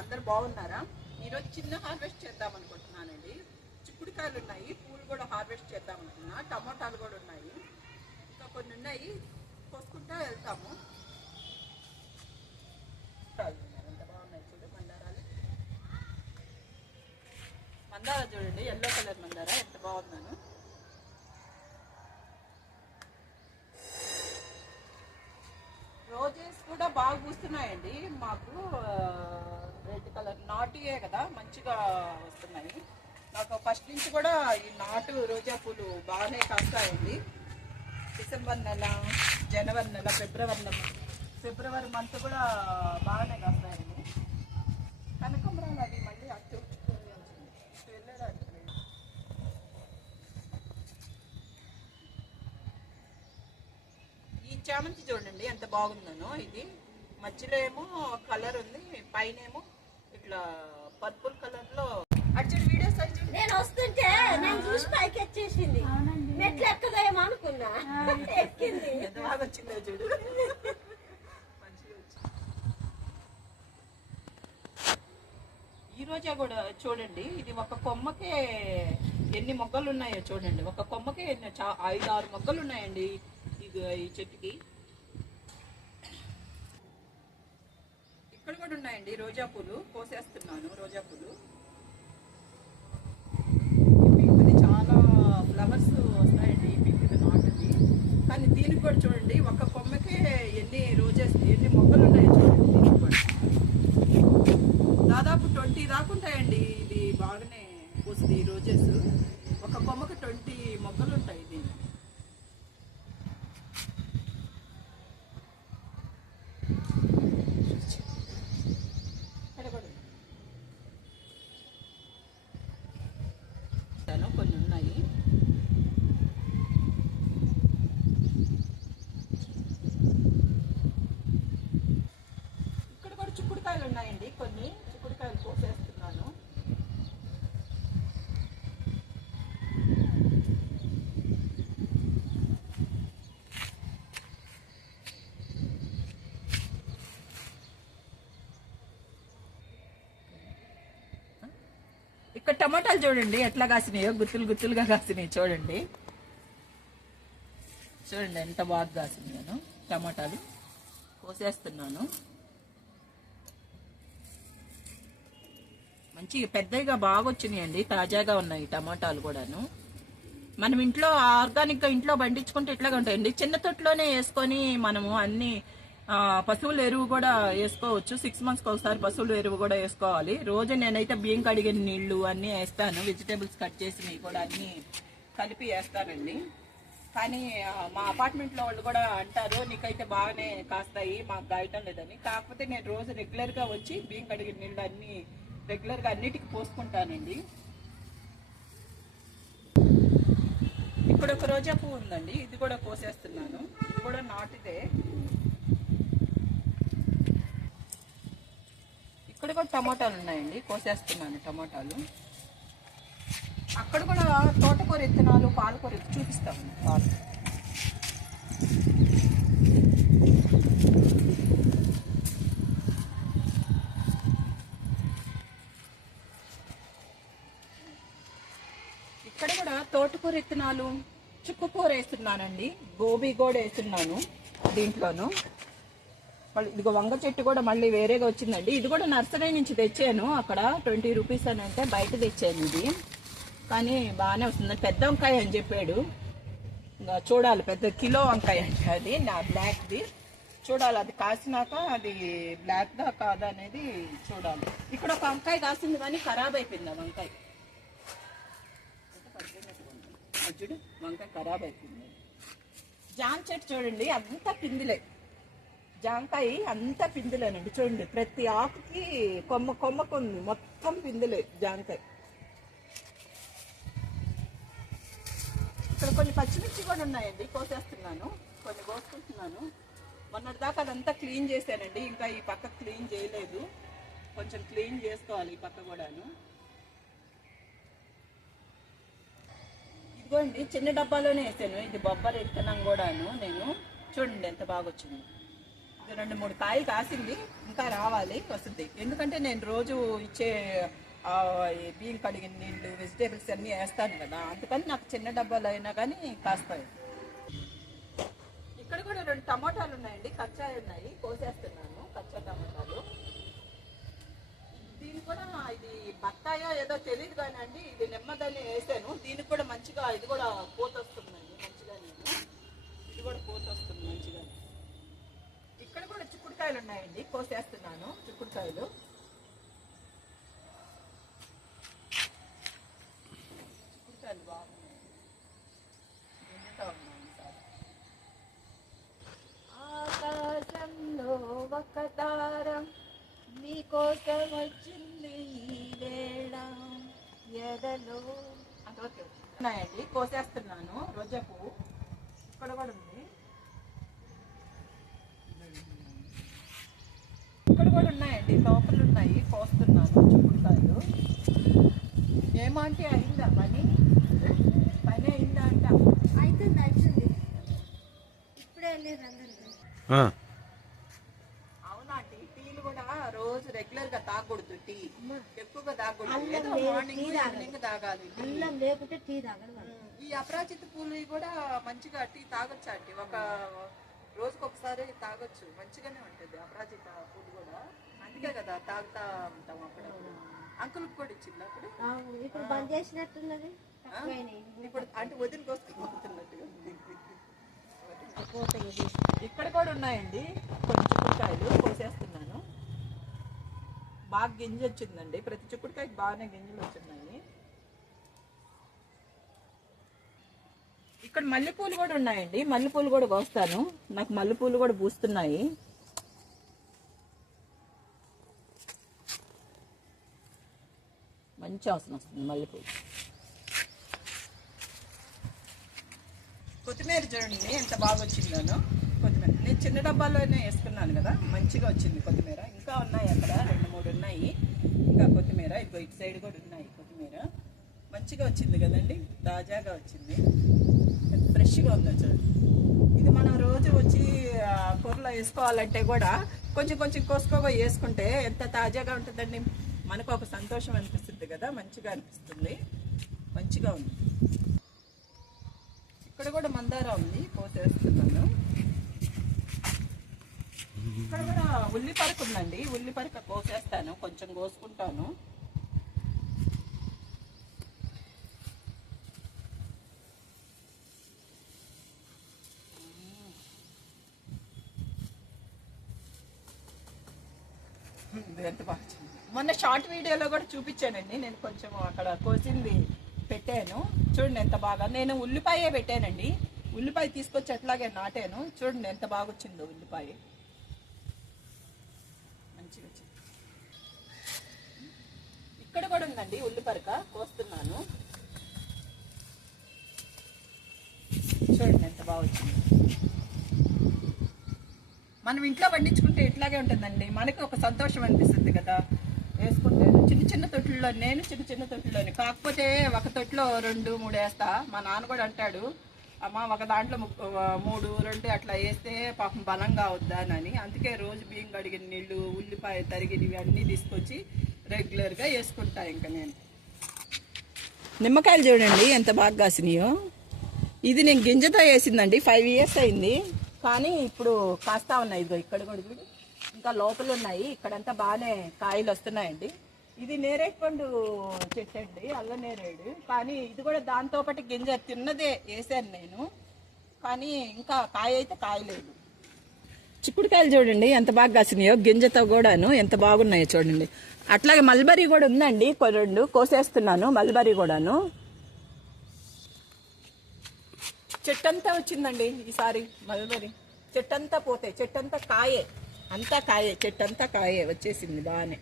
అందరు బాగున్నారా? ఈరోజు చిన్న హార్వెస్ట్ చేద్దాం అనుకుంటున్నానండి. చిక్కుడుకాయలు ఉన్నాయి, పూలు కూడా హార్వెస్ట్ చేద్దాం అనుకున్నా, టమోటాలు కూడా ఉన్నాయి, ఇంకా కొన్ని ఉన్నాయి, కోసుకుంటా వెళ్తాము. ఎంత బాగున్నాయి చూడు మందారాలు. మందార చూడండి, ఎల్లో కలర్ మందార ఎంత బాగుందను. రోజెస్ కూడా బాగా పూస్తున్నాయండి. మాకు రెడ్ కలర్ నాటుయే కదా, మంచిగా వస్తున్నాయి. నాకు ఫస్ట్ నుంచి కూడా ఈ నాటు రోజా పూలు బాగానే కాస్తాయండి. డిసెంబర్ నెల, జనవరి నెల, ఫిబ్రవరి మంత్ కూడా బాగానే కాస్తాయండి. కనకంబరాలు అవి మళ్ళీ అటు వెళ్ళడానికి ఈ చామంతి చూడండి ఎంత బాగుందనో. ఇది మధ్యలో ఏమో కలర్ ఉంది, పైన ఏమో ఇట్లా పర్పుల్ కలర్ లో. అర్జున్ వీడియో సైజ్ నేను వస్తుంటే నేను చూసి పైకి వచ్చేసింది. మెట్లు ఎక్కదేమో అనుకున్నా, ఎక్కింది. ఎంత బాగా వచ్చిందో చూడు. ఈ రోజా కూడా చూడండి, ఇది ఒక కొమ్మకే ఎన్ని మొగ్గలు ఉన్నాయో చూడండి. ఒక కొమ్మకే 5-6 మొగ్గలు ఉన్నాయండి ఈ చెట్టుకి. ఇక్కడ కూడా ఉన్నాయండి రోజా పూలు, కోసేస్తున్నాను రోజా పూలు. పింక్ది చాలా ఫ్లవర్స్ వస్తాయండి, పింక్ది నాటుది. కానీ దీనికి కూడా చూడండి, ఒక కొమ్మకే ఎన్ని మొగ్గలు ఉన్నాయో చూడండి. దీనికి కూడా దాదాపు 20 దాకా ఉంటాయండి. ఇది బాగానే పూస్తుంది ఈ రోజెస్. ఒక కొమ్మకి 20 మొగ్గలు ఉంటాయి దీనికి. కొన్ని ఉన్నాయి. ఇక్కడ కూడా చిక్కుడుకాయలు ఉన్నాయండి, కొన్ని చిక్కుడుకాయలు కోసేస్తున్నాను. ఇక్కడ టమాటాలు చూడండి ఎట్లా కాసినాయో, గుత్తులుగా కాసినాయి చూడండి. చూడండి ఎంత బాగా కాసినాయో టమాటాలు. కోసేస్తున్నాను. మంచిగా పెద్దగా బాగా వచ్చినాయండి, తాజాగా ఉన్నాయి టమాటాలు కూడాను. మనం ఇంట్లో ఆర్గానిక్గా ఇంట్లో పండించుకుంటే ఇట్లాగా ఉంటాయండి. చిన్న తొట్టులోనే వేసుకొని మనము అన్ని పశువుల ఎరువు కూడా వేసుకోవచ్చు. 6 monthsకి ఒకసారి పశువుల ఎరువు కూడా వేసుకోవాలి. రోజు నేనైతే బియ్యం కడిగిన నీళ్లు అన్నీ వేస్తాను. వెజిటేబుల్స్ కట్ చేసినవి కూడా అన్నీ కలిపి వేస్తానండి. కానీ మా అపార్ట్మెంట్లో వాళ్ళు కూడా అంటారు, నీకైతే బాగానే కాస్తాయి, మాకు కాయటం లేదని. కాకపోతే నేను రోజు రెగ్యులర్గా వచ్చి బియ్యం కడిగిన నీళ్ళు అన్నీ రెగ్యులర్గా అన్నిటికీ పోసుకుంటానండి. ఇక్కడ ఒక రోజా పువ్వు ఉందండి, ఇది కూడా కోసేస్తున్నాను. ఇది కూడా నాటిదే. ఇక్కడ కూడా టమాటాలు ఉన్నాయండి, కోసేస్తున్నాను టమాటాలు. అక్కడ కూడా తోటకూర విత్తనాలు, పాలకూర చూపిస్తాము. ఇక్కడ కూడా తోటకూర విత్తనాలు, చుక్కకూర వేస్తున్నానండి, గోబీ కూడా వేస్తున్నాను దీంట్లోను. మళ్ళీ ఇదిగో వంగ చెట్టు కూడా మళ్ళీ వేరేగా వచ్చిందండి. ఇది కూడా నర్సరీ నుంచి తెచ్చాను, అక్కడ 20 రూపీస్ అని అంటే బయట తెచ్చాను ఇది. కానీ బాగానే వస్తుంది. పెద్ద వంకాయ అని చెప్పాడు, ఇంకా చూడాలి. పెద్ద కిలో వంకాయ అంటే అది నా బ్లాక్ది. చూడాలి అది కాసినాక అది బ్లాక్దా కాదా అనేది చూడాలి. ఇక్కడ ఒక వంకాయ కాసింది కానీ ఖరాబ్ అయిపోయింది ఆ వంకాయ. చూడు వంకాయ ఖరాబ్ అయిపోయింది. జామ చెట్టు చూడండి అంతా పిందిలే, జాంకాయ అంతా పిందులేనండి. చూడండి ప్రతి ఆకుకి కొమ్మకు ఉంది, మొత్తం పిందులే జాంకాయ. ఇక్కడ కొన్ని పచ్చిమిర్చి కూడా ఉన్నాయండి, కోసేస్తున్నాను. కొన్ని కోసుకుంటున్నాను. మొన్నటిదాకా అదంతా క్లీన్ చేశానండి, ఇంకా ఈ పక్క క్లీన్ చేయలేదు. కొంచెం క్లీన్ చేసుకోవాలి ఈ పక్క కూడాను. ఇదిగోండి చిన్న డబ్బాలోనే వేసాను. ఇది బొబ్బరి విత్తనం కూడాను నేను. చూడండి ఎంత బాగా వచ్చింది. 2-3 కాయలు కాసింది, ఇంకా రావాలి, వస్తుంది. ఎందుకంటే నేను రోజు ఇచ్చే ఈ బియ్యం కడిగిన నీళ్ళు, వెజిటేబుల్స్ అన్నీ వేస్తాను కదా, అందుకని నాకు చిన్న డబ్బాలు అయినా కానీ కాస్తాయి. ఇక్కడ కూడా 2 టమాటాలు ఉన్నాయండి, కచ్చాయి ఉన్నాయి, కోసేస్తున్నాను కచ్చా టమాటాలు. దీని కూడా ఇది బత్తాయో ఏదో తెలియదు కానీ అండి, ఇది నెమ్మదని వేసాను. దీనికి కూడా మంచిగా ఇది కూడా పూత వస్తుందండి, మంచిగా ఇది కూడా పూత వస్తుంది మంచిగా. ఇక్కడ కూడా చిక్కుడుకాయలు ఉన్నాయండి, కోసేస్తున్నాను చిక్కుడుకాయలు. చిక్కుడుకాయలు బాగున్నాయి, గింజతో ఉన్నాయి సార్. ఆకాశంలో ఒక తారం నీకోసం వచ్చింది ఈ వేళ ఎదలో అంతవరకు ఉన్నాయండి, కోసేస్తున్నాను. రోజా పువ్వు ఇక్కడ కూడా ఉంది, ఇక్కడ కూడా ఉన్నాయండి, లోపల ఉన్నాయి, కోస్తున్నాను చిక్కుడుకాయలు. ఏమంటే అయిందా పని అయిందా అంట? అవుతుంది ఇప్పుడే వెళ్ళారు అందరు. అవునా అండి, టీలు కూడా రోజు రెగ్యులర్ గా తాగకూడదు, టీ ఎక్కువగా తాగకూడదు, ఏదో మార్నింగ్ ఈవినింగ్ తాగాలి. అల్లం లేకుంటే టీ తాగడం. ఈ అపరాజిత పూలు కూడా మంచిగా టీ తాగొచ్చు అండి, ఒక రోజుకి ఒకసారి తాగొచ్చు, మంచిగానే ఉంటుంది అపరాజిత పూలు కూడా. అందుకే కదా తాగుతా ఉంటాం అప్పుడప్పుడు. అంకుల్కి కూడా ఇచ్చింది అప్పుడు. ఇప్పుడు బంద్ చేసినట్టున్నది, ఇప్పుడు అంటే వదిలి కోసుకుపోతున్నట్టుగా. ఇక్కడ కూడా ఉన్నాయండి కొన్ని చిక్కుడుకాయలు, కోసేస్తున్నాను. బాగా గింజ వచ్చిందండి, ప్రతి చిక్కుడుకాయకి బాగానే గింజలు వచ్చినాయి. ఇక్కడ మల్లెపూలు కూడా ఉన్నాయండి, మల్లెపూలు కూడా కోస్తాను, నాకు మల్లెపూలు కూడా పూస్తున్నాయి. మంచి వాసన వస్తుంది మల్లెపూలు. కొత్తిమీర చూడండి ఎంత బాగా వచ్చిందనో. కొత్తిమీర నేను చిన్న డబ్బాలోనే వేసుకున్నాను కదా, మంచిగా వచ్చింది కొత్తిమీర. ఇంకా ఉన్నాయి అక్కడ 2-3 ఉన్నాయి ఇంకా కొత్తిమీర. ఇదిగో ఇటు సైడ్ కూడా ఉన్నాయి కొత్తిమీర, మంచిగా వచ్చింది కదండి, తాజాగా వచ్చింది, ఫ్రెష్గా ఉందో చూడండి. ఇది మనం రోజు వచ్చి కూరలో వేసుకోవాలంటే కూడా కొంచెం కొంచెం కోసుకోగా వేసుకుంటే ఎంత తాజాగా ఉంటుందండి, మనకు ఒక సంతోషం అనిపిస్తుంది కదా, మంచిగా అనిపిస్తుంది, మంచిగా ఉంది. ఇక్కడ కూడా మందార ఉంది, కోసేస్తున్నాను. ఇక్కడ కూడా ఉల్లిపరక ఉందండి, ఉల్లిపరక కోసేస్తాను, కొంచెం కోసుకుంటాను. ఎంత బాగా మొన్న షార్ట్ వీడియోలో కూడా చూపించానండి, నేను కొంచెం అక్కడ కోసింది పెట్టాను చూడండి ఎంత బాగా. నేను ఉల్లిపాయే పెట్టానండి, ఉల్లిపాయ తీసుకొచ్చి అట్లాగే నాటాను, చూడండి ఎంత బాగా వచ్చిందో ఉల్లిపాయ, మంచిగా వచ్చింది. ఇక్కడ కూడా ఉందండి ఉల్లిపరక, కోస్తున్నాను, చూడండి ఎంత బాగా వచ్చింది. మనం ఇంట్లో పండించుకుంటే ఇట్లాగే ఉంటుందండి, మనకి ఒక సంతోషం అనిపిస్తుంది కదా వేసుకుంటే. చిన్న చిన్న తొట్టుల్లో, నేను చిన్న చిన్న తొట్టులోని, కాకపోతే ఒక తొట్టులో 2-3 వేస్తా. మా నాన్న కూడా అంటాడు, అమ్మ ఒక దాంట్లో 3-2 అట్లా వేస్తే పాపం బలంగా అవుద్దానని. అందుకే రోజు బియ్యం కడిగిన నీళ్ళు, ఉల్లిపాయ తరిగినవి అన్నీ తీసుకొచ్చి రెగ్యులర్గా వేసుకుంటా. ఇంకా నేను నిమ్మకాయలు చూడండి ఎంత బాగా కాసినాయో. ఇది నేను గింజతో వేసిందండి, 5 years అయింది, కానీ ఇప్పుడు కాస్తా ఉన్నాయి. ఇదిగో ఇక్కడ కూడా చూడు, ఇంకా లోపల ఉన్నాయి, ఇక్కడంతా బాగానే కాయలు వస్తున్నాయండి. ఇది నేరేడు పండు చెట్టు అండి, అల్ల నేరేడు, కానీ ఇది కూడా దాంతో పాటు గింజ తిన్నదే వేసాను నేను, కానీ ఇంకా కాయ అయితే కాయలేదు. చిక్కుడుకాయలు చూడండి ఎంత బాగా కాసినాయో, గింజతో కూడాను ఎంత బాగున్నాయో చూడండి. అట్లాగే మల్బరీ కూడా ఉందండి, 2 కోసేస్తున్నాను మల్బరీ కూడాను. చెట్టంతా వచ్చిందండి ఈసారి మల్బరీ, చెట్టంతా పోతాయి, చెట్టంతా కాయే, అంతా కాయే, చెట్టంతా కాయే వచ్చేసింది బాగానే.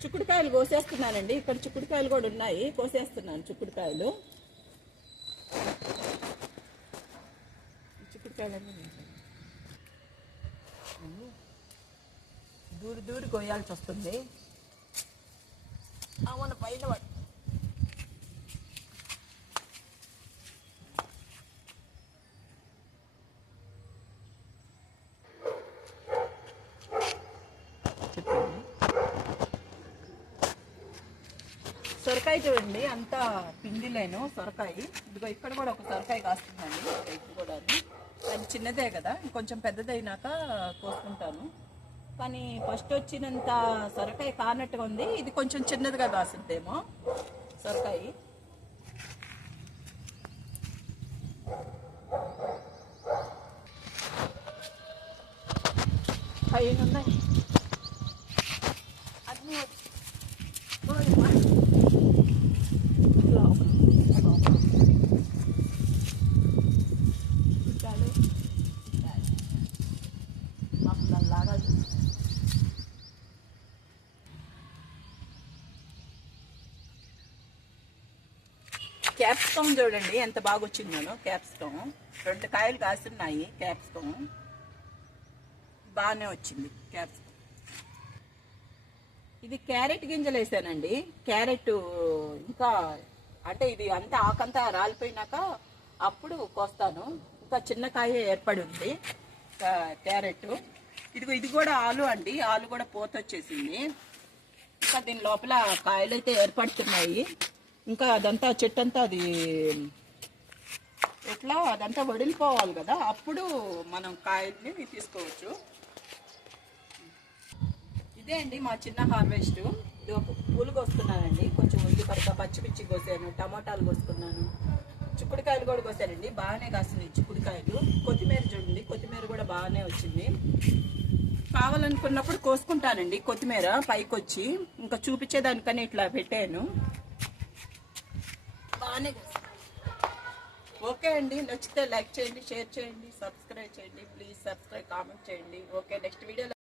చిక్కుడుకాయలు కోసేస్తున్నానండి, ఇక్కడ చిక్కుడుకాయలు కూడా ఉన్నాయి, కోసేస్తున్నాను చిక్కుడుకాయలు. చిక్కుడుకాయలన్నీ దూరి కోయాల్సి వస్తుంది. అవును పైన సొరకాయ చూడండి, అంతా పిండిలేను సొరకాయ. ఇదిగో ఇక్కడ కూడా ఒక సొరకాయ కాస్తుందండి, ఇది కూడా. అది చిన్నదే కదా, కొంచెం పెద్దదైనాక కోసుకుంటాను. కానీ ఫస్ట్ వచ్చినంత సొరకాయ కానట్టుగా ఉంది. ఇది కొంచెం చిన్నదిగా కాస్తుందేమో సొరకాయ. పైన ఉన్నాయి అన్నీ లాగా. క్యాప్సికమ్ చూడండి ఎంత బాగా వచ్చిందో. క్యాప్సికమ్ 2 కాయలు కాస్తున్నాయి. క్యాప్సికమ్ బాగానే వచ్చింది. క్యాప్సికమ్ ఇది క్యారెట్ గింజలు వేసానండి. క్యారెట్ ఇంకా అంటే ఇది అంతా ఆకంతా రాలిపోయినాక అప్పుడు కోస్తాను. ఇంకా చిన్న కాయ ఏర్పడి ఉంది క్యారెట్. ఇది కూడా ఆలు అండి. ఆలు కూడా పూత వచ్చేసింది. ఇంకా దీని లోపల కాయలు అయితే ఏర్పడుతున్నాయి. ఇంకా అదంతా చెట్టు అంతా అది ఎట్లా అదంతా వడిలిపోవాలి కదా, అప్పుడు మనం కాయల్ని తీసుకోవచ్చు. ఇదే అండి మా చిన్న హార్వెస్ట్. ఇది ఒక పూలు కోసుకున్నానండి, కొంచెం ఉల్లిపరక, పచ్చిమిర్చి కోసాను, టమాటాలు కోసుకున్నాను, చిక్కుడుకాయలు కూడా కోసానండి. బాగానే కాస్తున్నాయి చిక్కుడుకాయలు. కొత్తిమీర చూడండి, కొత్తిమీర కూడా బాగానే వచ్చింది. కావాలనుకున్నప్పుడు కోసుకుంటానండి కొత్తిమీర పైకి వచ్చి. ఇంకా చూపించేదానికని ఇట్లా పెట్టాను. బాగానే ఓకే అండి. నచ్చితే లైక్ చేయండి, షేర్ చేయండి, సబ్స్క్రైబ్ చేయండి. ప్లీజ్ సబ్స్క్రైబ్, కామెంట్ చేయండి. ఓకే, నెక్స్ట్ వీడియోలో